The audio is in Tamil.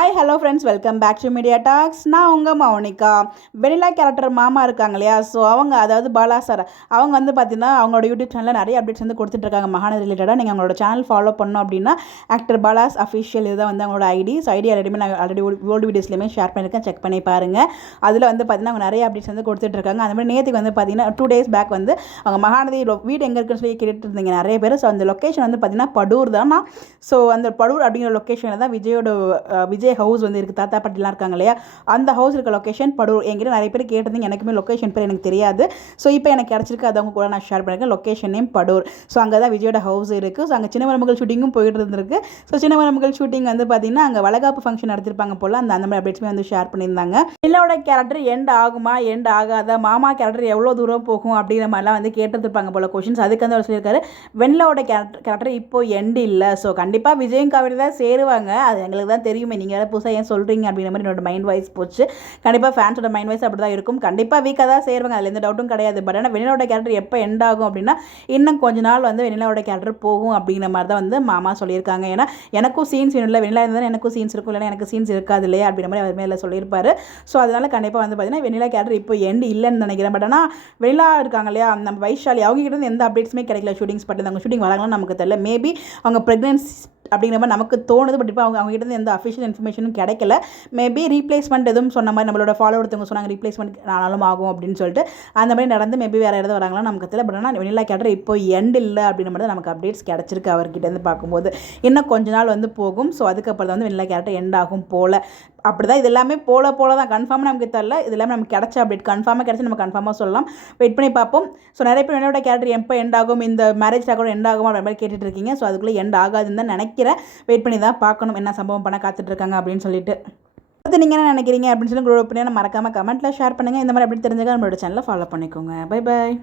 Hi hello friends, welcome back to media talks. நான் உங்கள் மௌனிகா. வெனிலா கேரக்டர் மாமா இருக்காங்க இல்லையா, ஸோ அவங்க அதாவது பாலா சார் அவங்க வந்து பார்த்தீங்கன்னா அவங்களோட யூடியூப் சேனலில் நிறைய அப்டேட்ஸ் வந்து கொடுத்துட்ருக்காங்க மகாநதி ரிலேட்டடாக. நீங்கள் அவங்களோட சேனல் ஃபாலோ பண்ணோம் அப்படின்னா ஆக்டர் பாலாஸ் அஃபிஷியல் இதுதான் வந்து அவங்களோட ஐடி. ஸோ ஐடி நான் ஆல்ரெடி ஓல்டு வீடியோஸ்லையுமே ஷேர் பண்ணியிருக்கேன், செக் பண்ணி பாருங்கள். அதில் வந்து பார்த்தீங்கன்னா அவங்க நிறைய அப்டேட்ஸ் வந்து கொடுத்துட்ருக்காங்க. அந்த மாதிரி நேற்றுக்கு வந்து பார்த்தீங்கன்னா 2 days பேக் வந்து அவங்க மகாநதி வீடு எங்கே இருக்குன்னு சொல்லி கேட்டுட்டு இருந்தீங்க நிறைய பேர். ஸோ அந்த லொக்கேஷன் வந்து பார்த்தீங்கன்னா படூர் தான். ஸோ அந்த படூர் அப்படிங்கிற லொக்கேஷனில் தான் விஜய் ஹவுஸ் வந்து இருக்குது, தாத்தா பாட்டிலாம் இருக்காங்க இல்லையா, அந்த ஹவுஸ் இருக்க லொக்கேஷன் படூர். என்கிட்ட நிறைய பேர் கேட்டிருந்தீங்க, எனக்குமே லொக்கேஷன் பேர் எனக்கு தெரியாது. ஸோ இப்போ எனக்கு கிடச்சிருக்கு, அதவங்க கூட நான் ஷேர் பண்ணியிருக்கேன். Location name Padur. ஸோ அங்கே தான் விஜயோட ஹவுஸ் இருக்குது. ஸோ அங்கே சின்ன மருமகள் ஷூட்டிங்கும் போயிட்டு இருந்திருக்கு. ஸோ சின்ன மருமகள் ஷூட்டிங் வந்து பார்த்தீங்கன்னா அங்கே வளகாப்பு ஃபங்க்ஷன் நடத்திருப்பாங்க போல், அந்த மாதிரி அப்டேட்ஸுமே வந்து ஷேர் பண்ணியிருந்தாங்க. என்னோட கேரக்டர் எண்ட் ஆகுமா எண்ட் ஆகாதா, மாமா கேரக்டர் எவ்வளோ தூரம் போகும் அப்படிங்கிற மாதிரிலாம் வந்து கேட்டிருப்பாங்க போல் கொஷின்ஸ். அதுக்கு வந்து அவர் சொல்லியிருக்காரு, வெண்ணிலாவோட கேரக்டர் இப்போ எண்ட் இல்லை. ஸோ கண்டிப்பாக விஜயும் காவேரி தான் சேருவாங்க, அது எங்களுக்கு தான் தெரியுமே, நீங்கள் வேறு புதுசாக ஏன் சொல்கிறீங்க அப்படிங்கிற மாதிரி என்னோட மைண்ட் வாய்ஸ் போச்சு. கண்டிப்பாக ஃபேன்ஸோட மைண்ட் வாய்ஸ் அப்படி தான் இருக்கும். கண்டிப்பாக வீக்காக தான் சேருவாங்க, அதில் எந்த டவுட்டும் கிடையாது. பட் ஆனால் வெண்ணிலாவோட கேரக்டர் எப்போ எண்ட் ஆகும் அப்படின்னா இன்னும் கொஞ்ச நாள் வந்து வெண்ணிலாவோட கேரக்டர் போகும் அப்படிங்கிற மாதிரி தான் வந்து மாமா சொல்லியிருக்காங்க. ஏன்னா எனக்கும் சீன்ஸ் வேணும் இல்லை, வெண்ணிலா இருந்தால் எனக்கும் சீன்ஸ் இருக்கும், இல்லைன்னா எனக்கு சீன்ஸ் இருக்காது இல்லையா அப்படிங்கிற மாதிரி அவர் மேலே சொல்லியிருப்பாரு. ஸோ அதனால் கண்டிப்பாக வந்து பார்த்தீங்கன்னா வெண்ணிலா கேரக்டர் இப்போ எண்ட் இல்லைன்னு நினைக்கிறேன். பட் ஆனால் வெண்ணிலா இருக்காங்க இல்லையா, நம்ம வைஷாலி அவங்க கிட்ட எந்த அப்டேட்ஸுமே கிடைக்கல. ஷூட்டிங்ஸ் பட்டு அவங்க ஷூட்டிங் வராங்கன்னு நமக்கு தெரியல. மேபி அவங்க ப்ரெக்னன்சி அப்படிங்கிற மாதிரி நமக்கு தோணுது. பட் இப்போ அவங்க கிட்ட எந்த அஃபிஷியல் இன்ஃபர்மேஷனும் கிடைக்கல. மேபி ரீப்ளேஸ்மெண்ட் எதுவும் சொன்ன மாதிரி நம்மளோட ஃபாலோ ஒருத்தவங்க சொன்னாங்க ரீப்ளேஸ்மெண்ட் ஆனாலும் ஆகும் அப்படின்னு சொல்லிட்டு, அந்த மாதிரி நடந்து மேபி வேறு யாராவது வராங்களா நமக்கு தெரியல. பட் ஆனால் வெண்ணிலா கேரக்டர் இப்போ எண்ட் இல்லை அப்படின்ற மாதிரி தான் நமக்கு அப்டேட்ஸ் கிடச்சிருக்கு அவர்கிட்டேருந்து பார்க்கும்போது. இன்னும் கொஞ்ச நாள் வந்து போகும். ஸோ அதுக்கப்புறம் தான் வந்து வெண்ணிலா கேரக்டர் எண்ட் ஆகும் போல். அப்படி தான் இது எல்லாமே போல தான், கன்ஃபார்மாக நமக்கு தெரியல. இது எல்லாமே நமக்கு கிடச்ச அப்டேட், கன்ஃபார்மாக கிடச்சி நம்ம கன்ஃபார்மாக சொல்லலாம். வெயிட் பண்ணி பார்ப்போம். ஸோ நிறைய பேர் என்னோட கேரக்டர் எப்போ எண்ட் ஆகும், இந்த மேரேஜ் கூட எண்ட் ஆகும் அப்படின்ற மாதிரி கேட்டுட்டு இருக்கீங்க. ஸோ அதுக்குள்ளே எண்ட் ஆகாதுன்னு தான் நினைக்கிறேன். வெயிட் பண்ணி தான் பார்க்கணும் என்ன சம்பவம் பண்ண காத்துட்ருக்காங்க அப்படின்னு சொல்லிட்டு. அது நீங்கள் என்ன நினைக்கிறீங்க அப்படின்னு சொல்லி உங்களோட ஒப்பீனியனை மறக்காமல் கமெண்ட்டில் ஷேர் பண்ணுங்கள். இந்த மாதிரி அப்படி தெரிஞ்சுக்க நம்மளோட சேனலை ஃபாலோ பண்ணிக்கோங்க. Bye bye.